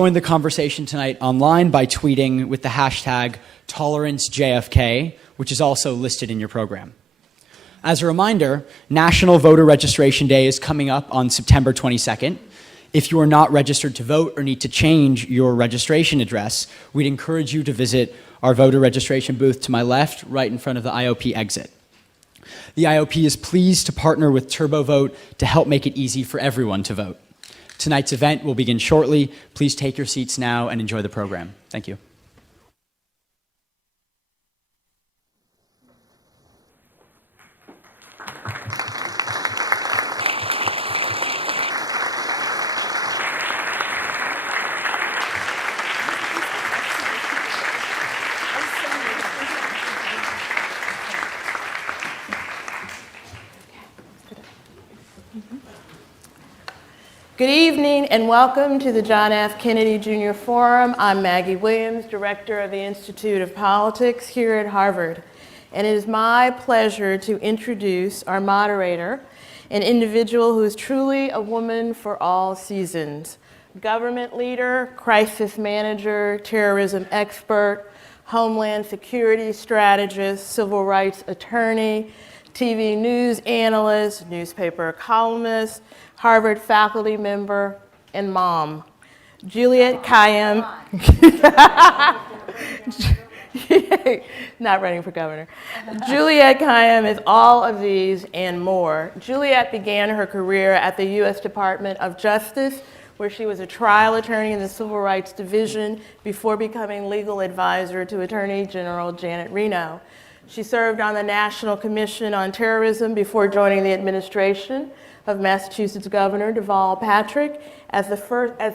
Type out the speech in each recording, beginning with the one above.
Join the conversation tonight online by tweeting with the hashtag #ToleranceJFK, which is also listed in your program. As a reminder, National Voter Registration Day is coming up on September 22nd. If you are not registered to vote or need to change your registration address, we'd encourage you to visit our voter registration booth to my left, right in front of the IOP exit. The IOP is pleased to partner with TurboVote to help make it easy for everyone to vote. Tonight's event will begin shortly. Please take your seats now and enjoy the program. Thank you. Good evening and welcome to the John F. Kennedy Jr. Forum. I'm Maggie Williams, Director of the Institute of Politics here at Harvard. And it is my pleasure to introduce our moderator, an individual who is truly a woman for all seasons. Government leader, crisis manager, terrorism expert, homeland security strategist, civil rights attorney, TV news analyst, newspaper columnist, Harvard faculty member, and mom. Juliette Kayyem, not running for governor. Juliette Kayyem is all of these and more. Juliette began her career at the U.S. Department of Justice, where she was a trial attorney in the Civil Rights Division before becoming legal advisor to Attorney General Janet Reno. She served on the National Commission on Terrorism before joining the administration of Massachusetts Governor Deval Patrick as the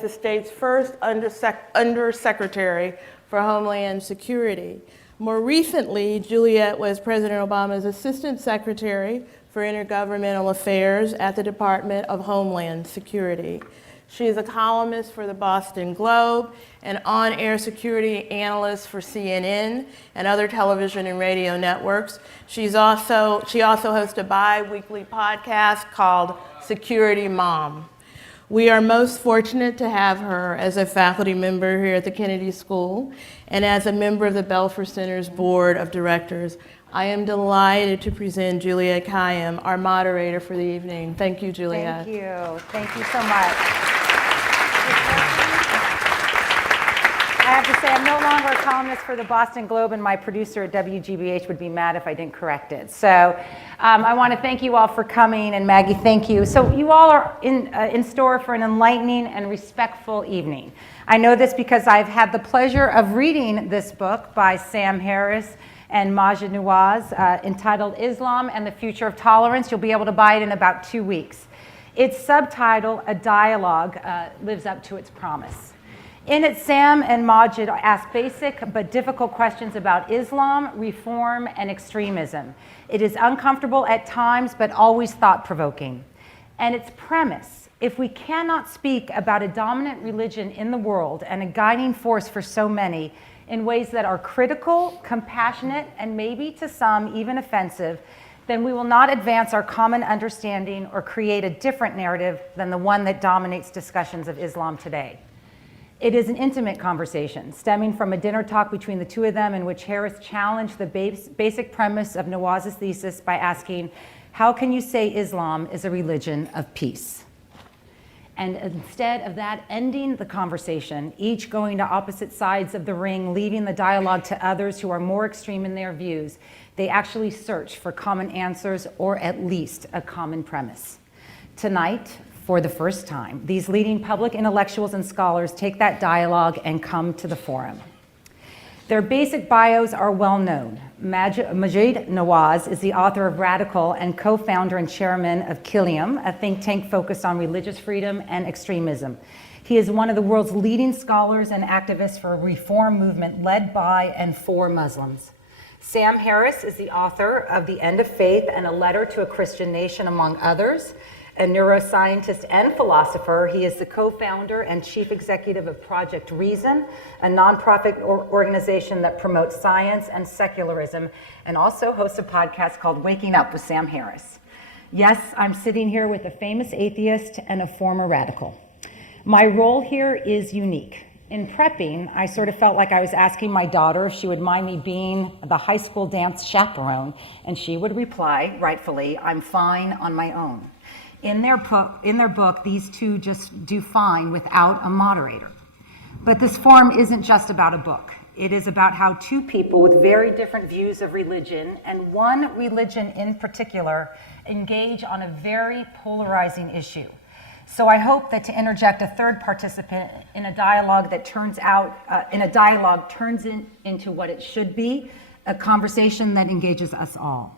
state's first undersecretary for Homeland Security. More recently, Juliette was President Obama's Assistant Secretary for Intergovernmental Affairs at the Department of Homeland Security. She is a columnist for the Boston Globe, an on-air security analyst for CNN and other television and radio networks. She also hosts a bi-weekly podcast called Security Mom. We are most fortunate to have her as a faculty member here at the Kennedy School and as a member of the Belfer Center's Board of Directors. I am delighted to present Juliette Kayyem, our moderator for the evening. Thank you, Juliette. Thank you. Thank you so much. I have to say, I'm no longer a columnist for the Boston Globe, and my producer at WGBH would be mad if I didn't correct it. So I want to thank you all for coming, and Maggie, thank you. So you all are in store for an enlightening and respectful evening. I know this because I've had the pleasure of reading this book by Sam Harris and Maajid Nawaz entitled Islam and the Future of Tolerance. You'll be able to buy it in about 2 weeks. Its subtitle, A Dialogue, lives up to its promise. In it, Sam and Maajid ask basic but difficult questions about Islam, reform, and extremism. It is uncomfortable at times, but always thought-provoking. And its premise, if we cannot speak about a dominant religion in the world and a guiding force for so many in ways that are critical, compassionate, and maybe to some even offensive, then we will not advance our common understanding or create a different narrative than the one that dominates discussions of Islam today. It is an intimate conversation stemming from a dinner talk between the two of them in which Harris challenged the basic premise of Nawaz's thesis by asking, how can you say Islam is a religion of peace? And instead of that ending the conversation, each going to opposite sides of the ring, leaving the dialogue to others who are more extreme in their views, they actually search for common answers or at least a common premise. Tonight, for the first time, these leading public intellectuals and scholars take that dialogue and come to the forum. Their basic bios are well known. Maajid Nawaz is the author of Radical and co-founder and chairman of Kilium, a think tank focused on religious freedom and extremism. He is one of the world's leading scholars and activists for a reform movement led by and for Muslims. Sam Harris is the author of The End of Faith and A Letter to a Christian Nation, among others. A neuroscientist and philosopher, he is the co-founder and chief executive of Project Reason, a nonprofit organization that promotes science and secularism, and also hosts a podcast called Waking Up with Sam Harris. Yes, I'm sitting here with a famous atheist and a former radical. My role here is unique. In prepping, I sort of felt like I was asking my daughter if she would mind me being the high school dance chaperone, and she would reply, rightfully, "I'm fine on my own." In their book, these two just do fine without a moderator. But this forum isn't just about a book. It is about how two people with very different views of religion, and one religion in particular, engage on a very polarizing issue. So I hope that to interject a third participant in a dialogue that turns into what it should be, a conversation that engages us all.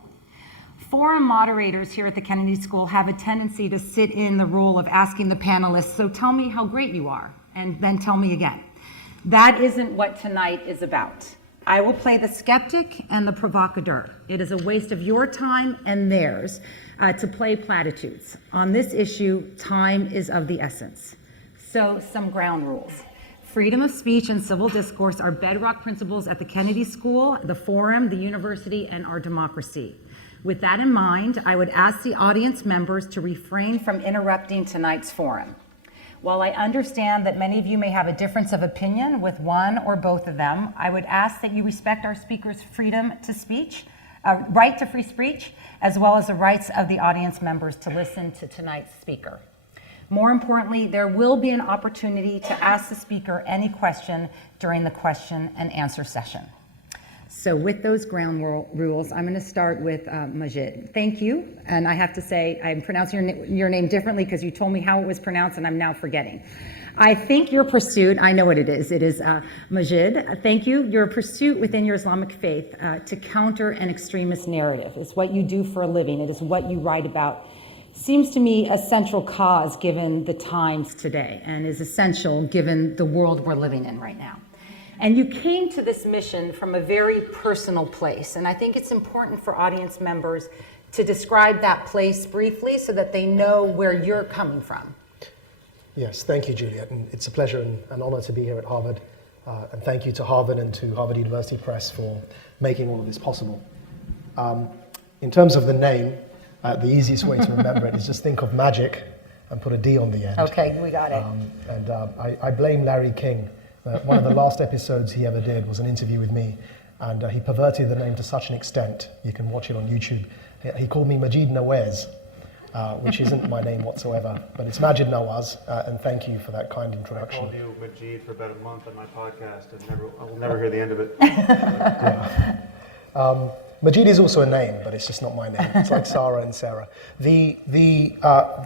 Forum moderators here at the Kennedy School have a tendency to sit in the role of asking the panelists, "So tell me how great you are," and then tell me again. That isn't what tonight is about. I will play the skeptic and the provocateur. It is a waste of your time and theirs to play platitudes. On this issue, time is of the essence. So, some ground rules. Freedom of speech and civil discourse are bedrock principles at the Kennedy School, the Forum, the university, and our democracy. With that in mind, I would ask the audience members to refrain from interrupting tonight's forum. While I understand that many of you may have a difference of opinion with one or both of them, I would ask that you respect our speakers' freedom to speech, right to free speech, as well as the rights of the audience members to listen to tonight's speaker. More importantly, there will be an opportunity to ask the speaker any question during the question and answer session. So with those ground rules, I'm going to start with Majid. Thank you. And I have to say, I'm pronouncing your name differently because you told me how it was pronounced and I'm now forgetting. I think your pursuit, I know what it is Majid. Thank you. Your pursuit within your Islamic faith to counter an extremist narrative is what you do for a living. It is what you write about. Seems to me a central cause given the times today, and is essential given the world we're living in right now. And you came to this mission from a very personal place. And I think it's important for audience members to describe that place briefly so that they know where you're coming from. Yes, thank you, Juliet. And it's a pleasure and an honor to be here at Harvard. And thank you to Harvard and to Harvard University Press for making all of this possible. In terms of the name, the easiest way to remember it is just think of magic and put a D on the end. Okay, we got it. I blame Larry King. One of the last episodes he ever did was an interview with me, and he perverted the name to such an extent, you can watch it on YouTube. He called me Majid Nawaz, which isn't my name whatsoever, but it's Majid Nawaz, and thank you for that kind introduction. I called you Majid for about a month on my podcast, and I will never hear the end of it. Yeah. Majid is also a name, but it's just not my name. It's like Sarah and Sarah. The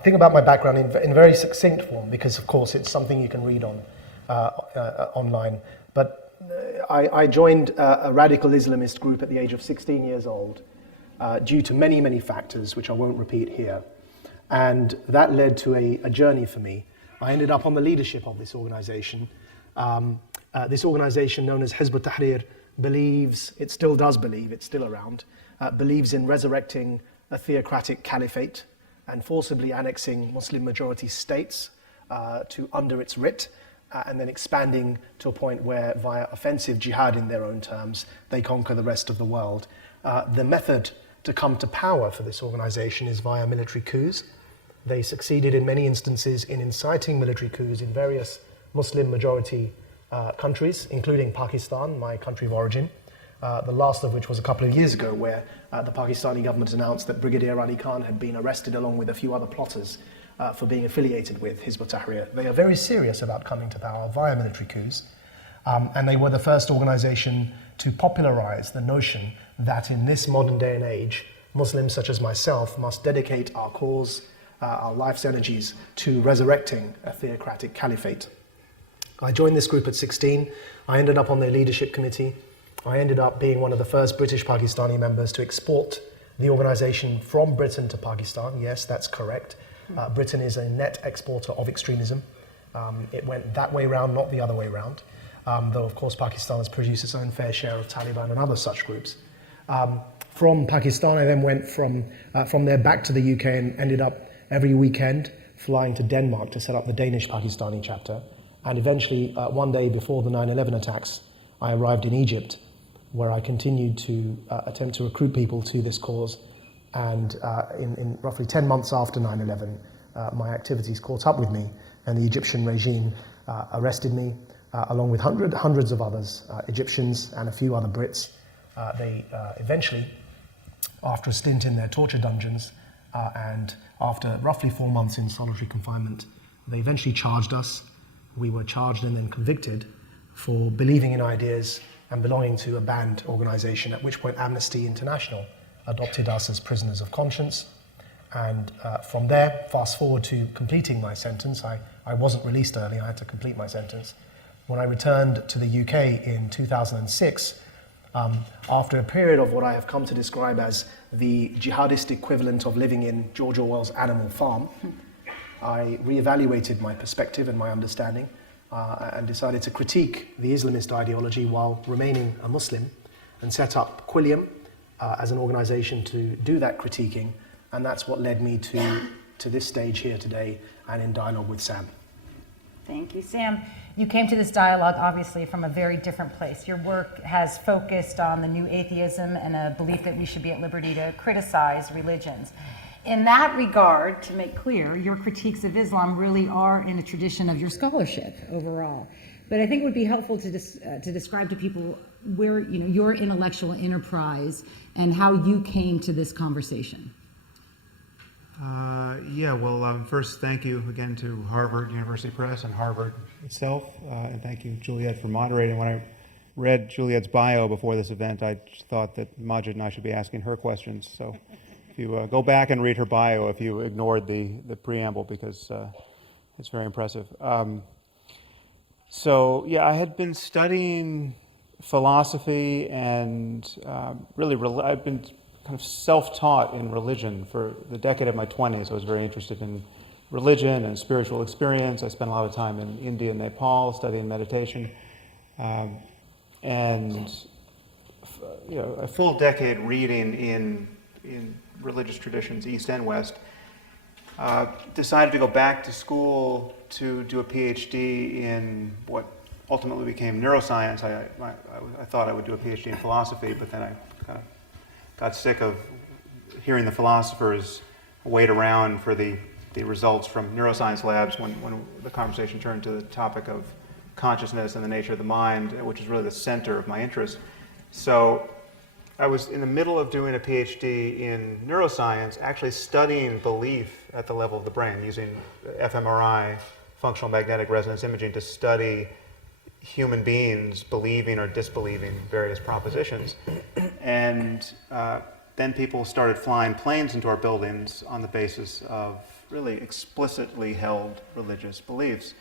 thing about my background in very succinct form, because of course it's something you can read on online, but I joined a radical Islamist group at the age of 16 years old due to many, many factors, which I won't repeat here. And that led to a journey for me. I ended up on the leadership of this organization. This organization known as Hizb ut-Tahrir believes, it still does believe, it's still around, believes in resurrecting a theocratic caliphate and forcibly annexing Muslim majority states to under its writ, and then expanding to a point where, via offensive jihad in their own terms, they conquer the rest of the world. The method to come to power for this organization is via military coups. They succeeded in many instances in inciting military coups in various Muslim majority countries, including Pakistan, my country of origin. The last of which was a couple of years ago, where the Pakistani government announced that Brigadier Ali Khan had been arrested along with a few other plotters for being affiliated with Hizb ut-Tahrir. They are very serious about coming to power via military coups, and they were the first organization to popularize the notion that in this modern day and age, Muslims such as myself must dedicate our cause, our life's energies to resurrecting a theocratic caliphate. I joined this group at 16. I ended up on their leadership committee. I ended up being one of the first British Pakistani members to export the organization from Britain to Pakistan. Yes, that's correct. Britain is a net exporter of extremism. It went that way round, not the other way round. Though, of course, Pakistan has produced its own fair share of Taliban and other such groups. From Pakistan, I then went from there back to the UK and ended up every weekend flying to Denmark to set up the Danish Pakistani chapter. And eventually, one day before the 9/11 attacks, I arrived in Egypt, where I continued to attempt to recruit people to this cause. And in roughly 10 months after 9/11, my activities caught up with me, and the Egyptian regime arrested me, along with hundreds of others, Egyptians and a few other Brits. They eventually, after a stint in their torture dungeons and after roughly 4 months in solitary confinement, they eventually charged us. We were charged and then convicted for believing in ideas and belonging to a banned organization, at which point Amnesty International adopted us as prisoners of conscience. And from there, fast forward to completing my sentence. I wasn't released early, I had to complete my sentence. When I returned to the UK in 2006, after a period of what I have come to describe as the jihadist equivalent of living in George Orwell's Animal Farm, I reevaluated my perspective and my understanding and decided to critique the Islamist ideology while remaining a Muslim, and set up Quilliam as an organization to do that critiquing, and that's what led me to this stage here today and in dialogue with Sam. Thank you, Sam. You came to this dialogue obviously from a very different place. Your work has focused on the new atheism and a belief that we should be at liberty to criticize religions. In that regard, to make clear, your critiques of Islam really are in a tradition of your scholarship overall. But I think it would be helpful to describe to people where, your intellectual enterprise and how you came to this conversation. First, thank you again to Harvard University Press and Harvard itself, and thank you, Juliet, for moderating. When I read Juliet's bio before this event, I just thought that Majid and I should be asking her questions. So if you go back and read her bio, if you ignored the preamble, because it's very impressive. I had been studying philosophy and I've been kind of self-taught in religion for the decade of my 20s. I was very interested in religion and spiritual experience. I spent a lot of time in India and Nepal studying meditation. A full decade reading in religious traditions, East and West. Decided to go back to school to do a PhD in what ultimately became neuroscience. I thought I would do a PhD in philosophy, but then I kind of got sick of hearing the philosophers wait around for the results from neuroscience labs when the conversation turned to the topic of consciousness and the nature of the mind, which is really the center of my interest. So I was in the middle of doing a PhD in neuroscience, actually studying belief at the level of the brain, using fMRI, functional magnetic resonance imaging, to study human beings believing or disbelieving various propositions. And then people started flying planes into our buildings on the basis of really explicitly held religious beliefs.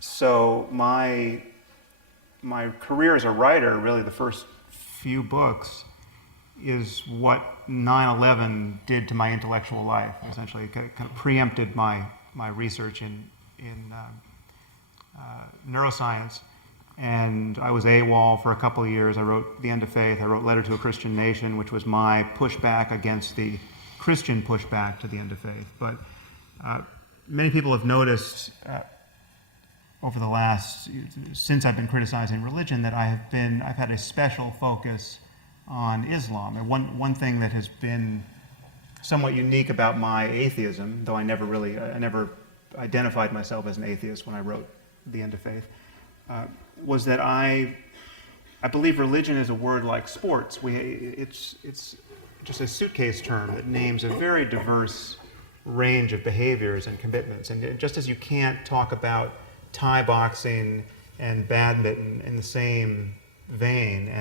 So my career as a writer, really the first few books, is what 9/11 did to my intellectual life. Essentially, it kind of preempted my research in neuroscience. And I was AWOL for a couple of years. I wrote The End of Faith. I wrote Letter to a Christian Nation, which was my pushback against the Christian pushback to The End of Faith. But many people have noticed over the last, since I've been criticizing religion, that I've had a special focus on Islam. And one thing that has been somewhat unique about my atheism, though I never identified myself as an atheist when I wrote The End of Faith, was that I believe religion is a word like sports. It's just a suitcase term that names a very diverse range of behaviors and commitments. And just as you can't talk about Thai boxing and badminton in the same vein, and